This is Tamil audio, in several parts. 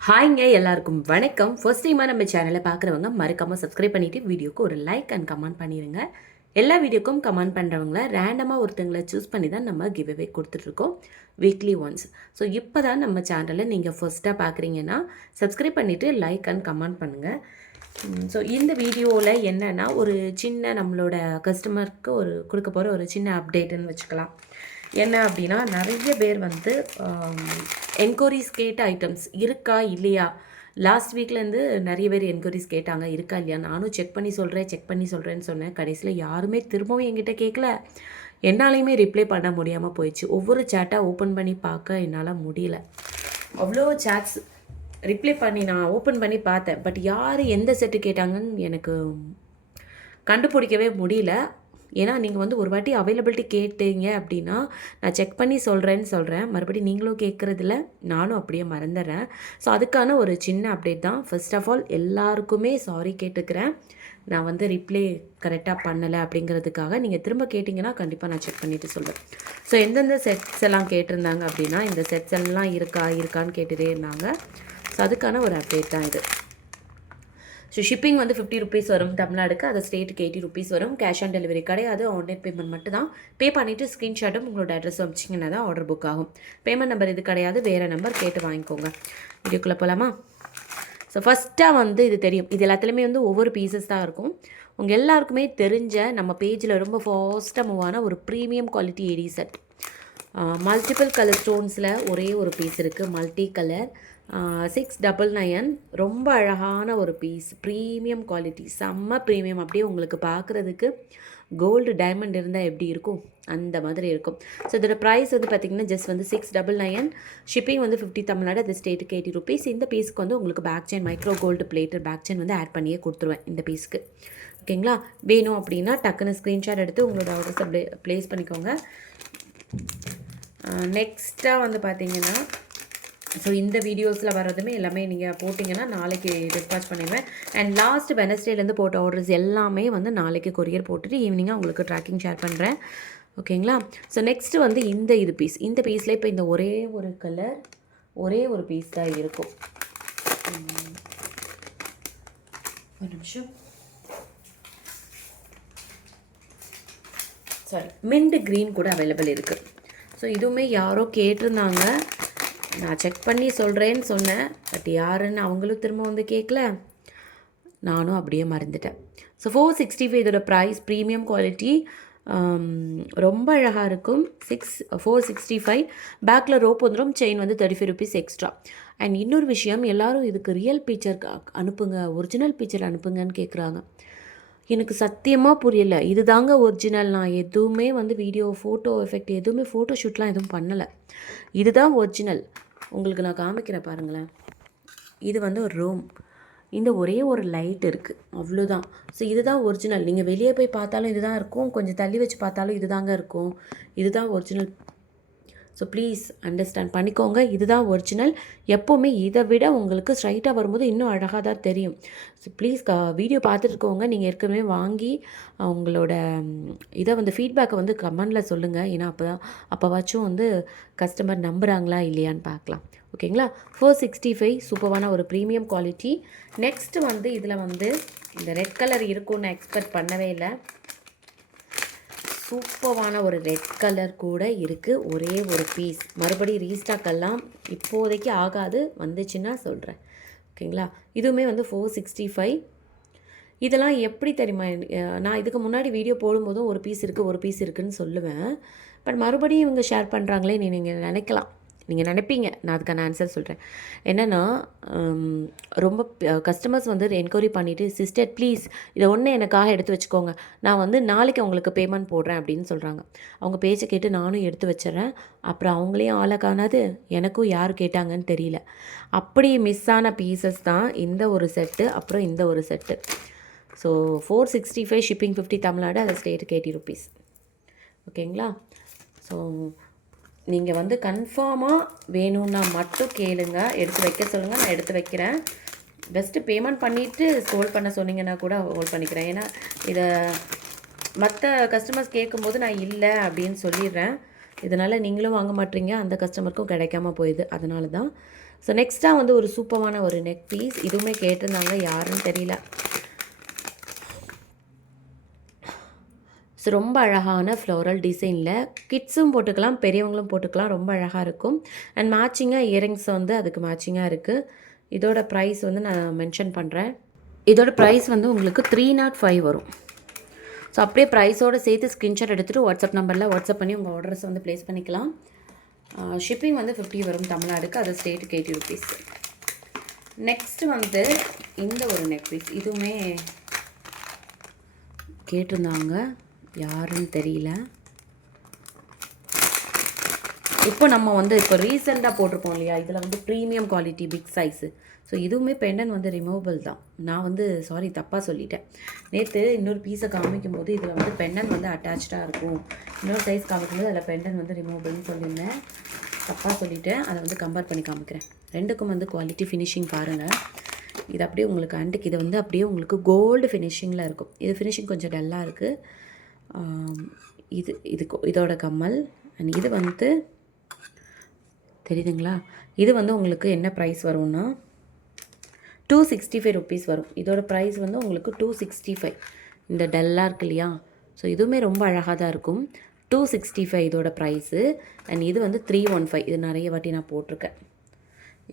ஹாய்ங்க எல்லாருக்கும் வணக்கம். ஃபர்ஸ்ட் டைமாக நம்ம சேனலை பார்க்குறவங்க மறக்காமல் சப்ஸ்கிரைப் பண்ணிவிட்டு வீடியோக்கு ஒரு லைக் அண்ட் கமெண்ட் பண்ணிடுங்க எல்லா வீடியோக்கும் கமெண்ட் பண்ணுறவங்கள ரேண்டமாக ஒருத்தங்களை சூஸ் பண்ணி தான் நம்ம கிவ் அவே கொடுத்துட்ருக்கோம் வீக்லி ஒன்ஸ் ஸோ இப்போ தான் நம்ம சேனலை நீங்கள் ஃபர்ஸ்ட்டாக பார்க்குறீங்கன்னா சப்ஸ்கிரைப் பண்ணிவிட்டு லைக் அண்ட் கமெண்ட் பண்ணுங்கள் ஸோ இந்த வீடியோவில் என்னென்னா ஒரு சின்ன நம்மளோட கஸ்டமருக்கு ஒரு கொடுக்க போகிற ஒரு சின்ன அப்டேட்டுன்னு வச்சுக்கலாம். என்ன அப்படின்னா நிறைய பேர் வந்து என்கொயரிஸ் கேட்ட ஐட்டம்ஸ் இருக்கா இல்லையா? லாஸ்ட் வீக்லேருந்து நிறைய பேர் என்கொயரிஸ் கேட்டாங்க இருக்கா இல்லையா? நானும் செக் பண்ணி சொல்கிறேன் செக் பண்ணி சொல்கிறேன்னு சொன்னேன். கடைசியில் யாருமே திரும்பவும் என்கிட்ட கேட்கல என்னாலையுமே ரிப்ளை பண்ண முடியாமல் போயிடுச்சு. ஒவ்வொரு சேட்டாக ஓப்பன் பண்ணி பார்க்க என்னால் முடியல. அவ்வளோ சேட்ஸ் ரிப்ளை பண்ணி நான் ஓப்பன் பண்ணி பார்த்தேன். பட் யார் எந்த செட்டு கேட்டாங்கன்னு எனக்கு கண்டுபிடிக்கவே முடியல. ஏன்னா நீங்கள் வந்து ஒரு வாட்டி அவைலபிலிட்டி கேட்டீங்க அப்படின்னா நான் செக் பண்ணி சொல்கிறேன்னு சொல்கிறேன் மறுபடியும் நீங்களும் கேட்குறதில்ல. நானும் அப்படியே மறந்துடுறேன். ஸோ அதுக்கான ஒரு சின்ன அப்டேட் தான். ஃபர்ஸ்ட் ஆஃப் ஆல் எல்லாருக்குமே சாரி கேட்டுக்கிறேன். நான் வந்து ரிப்ளை கரெக்டாக பண்ணலை அப்படிங்கிறதுக்காக நீங்கள் திரும்ப கேட்டிங்கன்னா கண்டிப்பாக நான் செக் பண்ணிவிட்டு சொல்கிறேன் ஸோ எந்தெந்த செட்ஸ் எல்லாம் கேட்டிருந்தாங்க அப்படின்னா இந்த செட்ஸ் எல்லாம் இருக்கா இருக்கான்னு கேட்டுகிட்டே இருந்தாங்க. ஸோ அதுக்கான ஒரு அப்டேட் தான் இது. ஸோ ஷிப்பிங் வந்து ஃபிஃப்டி ருபீஸ் வரும் தமிழ்நாடுக்கு அது ஸ்டேட்டுக்கு எயிட்டி ருபீஸ் வரும். கேஷ் ஆன் டெலிவரி கிடையாது ஆன்லைன் பேமெண்ட் மட்டும் தான் பே பண்ணிவிட்டு ஸ்க்ரீன்ஷாட்டும் உங்களோட அட்ரஸ் வச்சிங்கன்னா தான் ஆர்டர் புக் ஆகும். பேமெண்ட் நம்பர் இது கிடையாது வேறு நம்பர் கேட்டு வாங்கிக்கோங்க. வீடியோக்குள்ளே போகலாமா ஸோ ஃபஸ்ட்டாக வந்து இது தெரியும். இது எல்லாத்துலேயுமே வந்து ஒவ்வொரு பீசஸ் தான் இருக்கும். உங்கள் எல்லாருக்குமே தெரிஞ்ச நம்ம பேஜில் ரொம்ப ஃபாஸ்ட்டாக மூவ் ஆன ஒரு premium quality AD set multiple colour ஸ்டோன்ஸில் ஒரே ஒரு பீஸ் இருக்குது multi colour six double nine ரொம்ப அழகான ஒரு பீஸ் ப்ரீமியம் குவாலிட்டி செம்ம ப்ரீமியம் அப்படியே உங்களுக்கு பார்க்குறதுக்கு கோல்டு டைமண்ட் இருந்தால் எப்படி இருக்கும்? அந்த மாதிரி இருக்கும். ஸோ இதோட ப்ரைஸ் வந்து பார்த்திங்கன்னா ஜஸ்ட் வந்து சிக்ஸ் டபுள் நயன் ஷிப்பிங் வந்து ஃபிஃப்டி தமிழ்நாடு அது ஸ்டேட்டுக்கு எயிட்டி ருபீஸ் இந்த பீஸ்க்கு வந்து உங்களுக்கு back chain micro gold plater back chain வந்து ஆட் பண்ணியே கொடுத்துருவேன் இந்த பீஸ்க்கு ஓகேங்களா வேணும் அப்படின்னா டக்குன்னு ஸ்க்ரீன்ஷாட் எடுத்து உங்களோட ஆர்டர்ஸை ப்ளே ப்ளேஸ் பண்ணிக்கோங்க. நெக்ஸ்ட்டாக வந்து பார்த்திங்கன்னா ஸோ இந்த வீடியோஸில் வர்றதுமே எல்லாமே நீங்கள் போட்டிங்கன்னா நாளைக்கு டிஸ்பாச் பண்ணிடுவேன். அண்ட் லாஸ்ட் வெனஸ்டேலேருந்து போட்ட ஆர்டர்ஸ் எல்லாமே வந்து நாளைக்கு கொரியர் போட்டுட்டு ஈவினிங்காக உங்களுக்கு ட்ராக்கிங் ஷேர் பண்ணுறேன் ஓகேங்களா ஸோ நெக்ஸ்ட்டு வந்து இந்த இது பீஸ் இந்த பீஸில் இப்போ இந்த ஒரே ஒரு கலர் ஒரே ஒரு பீஸ் தான் இருக்கும். ஒரு நிமிஷம். சாரி மின்ட் க்ரீன் கூட அவைலபிள் இருக்குது ஸோ இதுவுமே யாரோ கேட்டிருந்தாங்க. நான் செக் பண்ணி சொல்கிறேன்னு சொன்னேன். பட் யாருன்னு அவங்களும் திரும்ப வந்து கேட்கல நானும் அப்படியே மறந்துட்டேன். ஸோ ஃபோர் சிக்ஸ்டி ஃபைவ் இதோட ப்ரைஸ் ப்ரீமியம் குவாலிட்டி ரொம்ப அழகாக இருக்கும். சிக்ஸ் ஃபோர் சிக்ஸ்டி ஃபைவ் பேக்கில் ரோப் வந்துடும் செயின் வந்து thirty five rupees extra and இன்னொரு விஷயம் எல்லாரும் இதுக்கு ரியல் பிக்சர் அனுப்புங்க ஒரிஜினல் பிக்சர் அனுப்புங்கன்னு கேட்குறாங்க எனக்கு சத்தியமாக புரியல. இது தாங்க ஒரிஜினல் நான் எதுவுமே வந்து வீடியோ ஃபோட்டோ எஃபெக்ட் எதுவுமே ஃபோட்டோ ஷூட்லாம் எதுவும் பண்ணலை. இதுதான் ஒரிஜினல் உங்களுக்கு நான் காமிக்கிறேன் பாருங்களேன். இது வந்து ஒரு ரூம் இந்த ஒரே ஒரு லைட் இருக்குது அவ்வளோதான் ஸோ இதுதான் ஒரிஜினல் நீங்கள் வெளியே போய் பார்த்தாலும் இதுதான் இருக்கும். கொஞ்சம் தள்ளி வச்சு பார்த்தாலும் இதுதாங்க இருக்கும். இதுதான் ஒரிஜினல் ஸோ ப்ளீஸ் அண்டர்ஸ்டாண்ட் பண்ணிக்கோங்க. இதுதான் ஒரிஜினல் எப்போவுமே இதை விட உங்களுக்கு ஸ்ட்ரைட்டாக வரும்போது இன்னும் அழகாக தான் தெரியும். ஸோ ப்ளீஸ் க வீடியோ பார்த்துருக்கோங்க நீங்கள் ஏற்கனவே வாங்கி உங்களோட இதை வந்து ஃபீட்பேக்கை வந்து கமெண்டில் சொல்லுங்கள் ஏன்னா அப்போ தான் அப்போவாச்சும் வந்து கஸ்டமர் நம்புகிறாங்களா இல்லையான்னு பார்க்கலாம். ஓகேங்களா ஃபோர் சிக்ஸ்டி ஃபைவ் சூப்பரான ஒரு ப்ரீமியம் குவாலிட்டி நெக்ஸ்ட்டு வந்து இதில் வந்து இந்த ரெட் கலர் இருக்கும்னு நான் எக்ஸ்பெக்ட் பண்ணவே இல்லை. சூப்பரான ஒரு ரெட் கலர் கூட இருக்குது ஒரே ஒரு பீஸ் மறுபடியும் ரீஸ்டாக் எல்லாம் இப்போதைக்கு ஆகாது. வந்துச்சுன்னா சொல்கிறேன் ஓகேங்களா? இதுவுமே வந்து ஃபோர் சிக்ஸ்டி ஃபைவ் இதெல்லாம் எப்படி தெரியுமா? நான் இதுக்கு முன்னாடி வீடியோ போடும்போதும் ஒரு பீஸ் இருக்குது ஒரு பீஸ் இருக்குதுன்னு சொல்லுவேன். பட் மறுபடியும் இவங்க ஷேர் பண்ணுறாங்களே நீங்கள் நினைக்கலாம். நீங்கள் நினைப்பீங்க. நான் அதுக்கான ஆன்சர் சொல்கிறேன் என்னென்னா ரொம்ப கஸ்டமர்ஸ் வந்து என்கொயரி பண்ணிவிட்டு சிஸ்டர் ப்ளீஸ் இதை ஒன்று எனக்காக எடுத்து வச்சுக்கோங்க. நான் வந்து நாளைக்கு அவங்களுக்கு பேமெண்ட் போடுறேன் அப்படின்னு சொல்கிறாங்க அவங்க பேச்சை கேட்டு நானும் எடுத்து வச்சிடறேன். அப்புறம் அவங்களையும் ஆளை காணாது எனக்கும் யார் கேட்டாங்கன்னு தெரியல. அப்படி மிஸ் ஆன பீசஸ் தான் இந்த ஒரு செட்டு அப்புறம் இந்த ஒரு set so four sixty five shipping fifty Tamil Nadu அது ஸ்டேட்டுக்கு எயிட்டி ருபீஸ் ஓகேங்களா ஸோ நீங்கள் வந்து கன்ஃபார்மாக வேணும்னா மட்டும் கேளுங்க. எடுத்து வைக்க சொல்லுங்கள் நான் எடுத்து வைக்கிறேன். பெஸ்ட்டு பேமெண்ட் பண்ணிவிட்டு ஹோல்ட் பண்ண சொன்னீங்கன்னா கூட ஹோல்ட் பண்ணிக்கிறேன். ஏன்னா இதை மற்ற கஸ்டமர்ஸ் கேட்கும்போது நான் இல்லை அப்படின்னு சொல்லிடுறேன். இதனால் நீங்களும் வாங்க மாட்டீங்க. அந்த கஸ்டமருக்கும் கிடைக்காம போயிடுது. அதனால தான் ஸோ நெக்ஸ்ட்டாக வந்து ஒரு சூப்பரான ஒரு நெக் பீஸ் இதுவுமே கேட்டிருந்தாங்க. யாருன்னு தெரியல. ஸோ ரொம்ப அழகான ஃப்ளோரல் டிசைனில் கிட்ஸும் போட்டுக்கலாம் பெரியவங்களும் போட்டுக்கலாம். ரொம்ப அழகாக இருக்கும். அண்ட் மேட்சிங்காக இயரிங்ஸ் வந்து அதுக்கு மேட்சிங்காக இருக்குது இதோட ப்ரைஸ் வந்து நான் மென்ஷன் பண்ணுறேன் இதோட ப்ரைஸ் வந்து உங்களுக்கு த்ரீ நாட் ஃபைவ் வரும். ஸோ அப்படியே ப்ரைஸோடு சேர்த்து ஸ்க்ரீன்ஷாட் எடுத்துகிட்டு வாட்ஸ்அப் நம்பரில் வாட்ஸ்அப் பண்ணி உங்கள் ஆர்டர்ஸ் வந்து ப்ளேஸ் பண்ணிக்கலாம். ஷிப்பிங் வந்து ஃபிஃப்டி வரும் தமிழ்நாடுக்கு. அது ஸ்டேட்டுக்கு எயிட்டி ருபீஸ் நெக்ஸ்ட் வந்து இந்த ஒரு நெக் பீஸ் இதுவுமே கேட்டிருந்தாங்க. யாருன்னு தெரியல. இப்போ நம்ம வந்து இப்போ ரீசெண்டாக போட்டிருப்போம் இல்லையா? இதில் வந்து premium quality big size so இதுவுமே பெண்டன் வந்து ரிமூவபிள் தான். நான் வந்து சாரி தப்பாக சொல்லிட்டேன். நேற்று இன்னொரு பீஸை காமிக்கும் போது இதில் வந்து பெண்டன் வந்து அட்டாச்சாக இருக்கும். இன்னொரு சைஸ் காமிக்கும்போது அதில் பெண்டன் வந்து ரிமூவபிள்னு சொல்லியிருந்தேன். தப்பாக சொல்லிட்டேன். அதை வந்து கம்பேர் பண்ணி காமிக்கிறேன். ரெண்டுக்கும் வந்து குவாலிட்டி ஃபினிஷிங் பாருங்கள் இது அப்படியே உங்களுக்கு அண்டுக்கு இது வந்து அப்படியே உங்களுக்கு கோல்டு ஃபினிஷிங்கில் இருக்கும். இது ஃபினிஷிங் கொஞ்சம் டல்லாக இருக்குது இது இது இதோட கம்மல். அண்ட் இது வந்து தெரியுதுங்களா? இது வந்து உங்களுக்கு என்ன ப்ரைஸ் வரும்னா டூ சிக்ஸ்டி ஃபைவ் ருபீஸ் வரும். இதோட ப்ரைஸ் வந்து உங்களுக்கு டூ சிக்ஸ்டி ஃபைவ் இந்த டல்லாக இருக்கு இல்லையா? ஸோ இதுவுமே ரொம்ப அழகாக தான் இருக்கும். டூ சிக்ஸ்டி ஃபைவ் இதோட ப்ரைஸு அண்ட் இது வந்து த்ரீ ஒன் ஃபைவ் இது நிறைய வாட்டி நான் போட்டிருக்கேன்.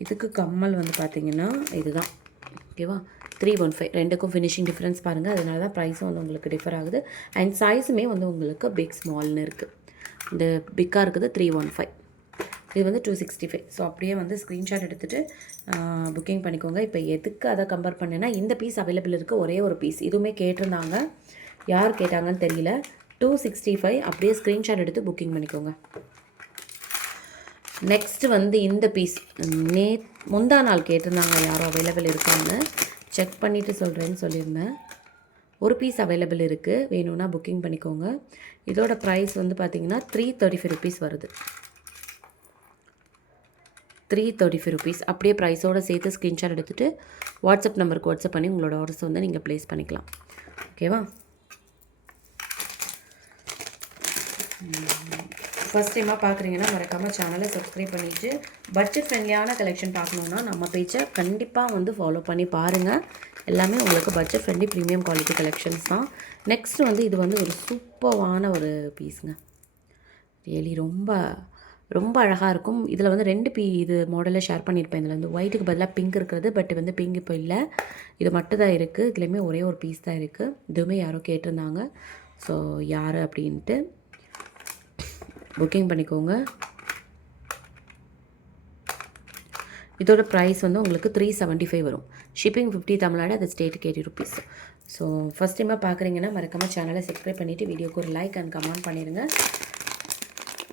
இதுக்கு கம்மல் வந்து பார்த்திங்கன்னா இதுதான். ஓகேவா த்ரீ ஒன் ஃபைவ் ரெண்டுக்கும் ஃபினிஷிங் டிஃப்ரென்ஸ் பாருங்கள் அதனால தான் ப்ரைஸும் வந்து உங்களுக்கு டிஃபர் ஆகுது. அண்ட் சைஸுமே வந்து உங்களுக்கு பிக் ஸ்மால்னு இருக்குது இந்த பிக்காக இருக்குது த்ரீ ஒன் ஃபைவ் இது வந்து டூ சிக்ஸ்டி ஃபைவ் ஸோ அப்படியே வந்து ஸ்க்ரீன்ஷாட் எடுத்துகிட்டு புக்கிங் பண்ணிக்கோங்க. இப்போ எதுக்கு அதை கம்பேர் பண்ணேன்னா இந்த பீஸ் அவைலபிள் இருக்குது ஒரே ஒரு பீஸ் இதுவுமே கேட்டிருந்தாங்க. யார் கேட்டாங்கன்னு தெரியல. டூ சிக்ஸ்டி ஃபைவ் அப்படியே ஸ்க்ரீன்ஷாட் எடுத்து புக்கிங் பண்ணிக்கோங்க. நெக்ஸ்ட் வந்து இந்த பீஸ் நே முந்தா நாள் கேட்டிருந்தாங்க யாரும் அவைலபிள் இருக்கான்னு. செக் பண்ணிவிட்டு சொல்கிறேன்னு சொல்லியிருந்தேன். ஒரு பீஸ் அவைலபிள் இருக்குது வேணும்னா புக்கிங் பண்ணிக்கோங்க. இதோட ப்ரைஸ் வந்து பார்த்தீங்கன்னா த்ரீ தேர்ட்டி ஃபைவ் ருபீஸ் வருது. த்ரீ தேர்ட்டி ஃபைவ் ருபீஸ் அப்படியே ப்ரைஸோடு சேர்த்து ஸ்க்ரீன்ஷாட் எடுத்துகிட்டு வாட்ஸ்அப் நம்பருக்கு வாட்ஸ்அப் பண்ணி உங்களோட ஆர்டர்ஸ் வந்து நீங்கள் ப்ளேஸ் பண்ணிக்கலாம். ஓகேவா ஃபஸ்ட் டைமாக பார்க்குறீங்கன்னா மறக்காமல் சேனலை சப்ஸ்கிரைப் பண்ணிவிட்டு பட்ஜெட் ஃப்ரெண்ட்லியான கலெக்ஷன் பார்க்கணுன்னா நம்ம பேஜை கண்டிப்பாக வந்து ஃபாலோ பண்ணி பாருங்கள் எல்லாமே உங்களுக்கு budget friendly premium quality collections தான். நெக்ஸ்ட் வந்து இது வந்து ஒரு சூப்பரான ஒரு பீஸுங்க ரியலி ரொம்ப ரொம்ப அழகாக இருக்கும். இதில் வந்து ரெண்டு பீ இது மாடலில் ஷேர் பண்ணியிருப்பேன் இதில் வந்து ஒயிட்டுக்கு பதிலாக பிங்க் இருக்கிறது பட் வந்து பிங்க் இப்போ இல்லை. இது மட்டும் தான் இருக்குது இதுலேயுமே ஒரே ஒரு பீஸ் தான் இருக்குது இதுவுமே யாரோ கேட்டிருந்தாங்க. ஸோ யார் அப்படின்ட்டு புக்கிங் பண்ணிக்கோங்க. இதோட ப்ரைஸ் வந்து உங்களுக்கு த்ரீ செவன்ட்டி ஃபைவ் வரும். ஷிப்பிங் ஃபிஃப்டி தமிழ்நாடு அது ஸ்டேட்டுக்கு எயிட்டி ருபீஸ் ஸோ ஃபஸ்ட் டைமாக பார்க்குறீங்கன்னா மறக்காமல் சேனலை சப்ஸ்கிரைப் பண்ணிவிட்டு வீடியோக்கு ஒரு லைக் அண்ட் கமெண்ட் பண்ணிடுங்க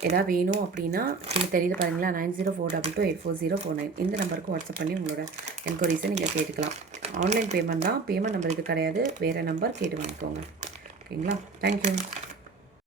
எதாவது வேணும் அப்படின்னா நீங்கள் தெரியுது பாருங்களா nine zero four double two eight four zero four nine இந்த நம்பருக்கு வாட்ஸ்அப் பண்ணி உங்களோட என்கொயரிஸை நீங்கள் கேட்டுக்கலாம். ஆன்லைன் பேமெண்ட் தான். பேமெண்ட் நம்பர் இது கிடையாது. வேறு நம்பர் கேட்டு வாங்கிக்கோங்க. ஓகேங்களா? தேங்க்யூ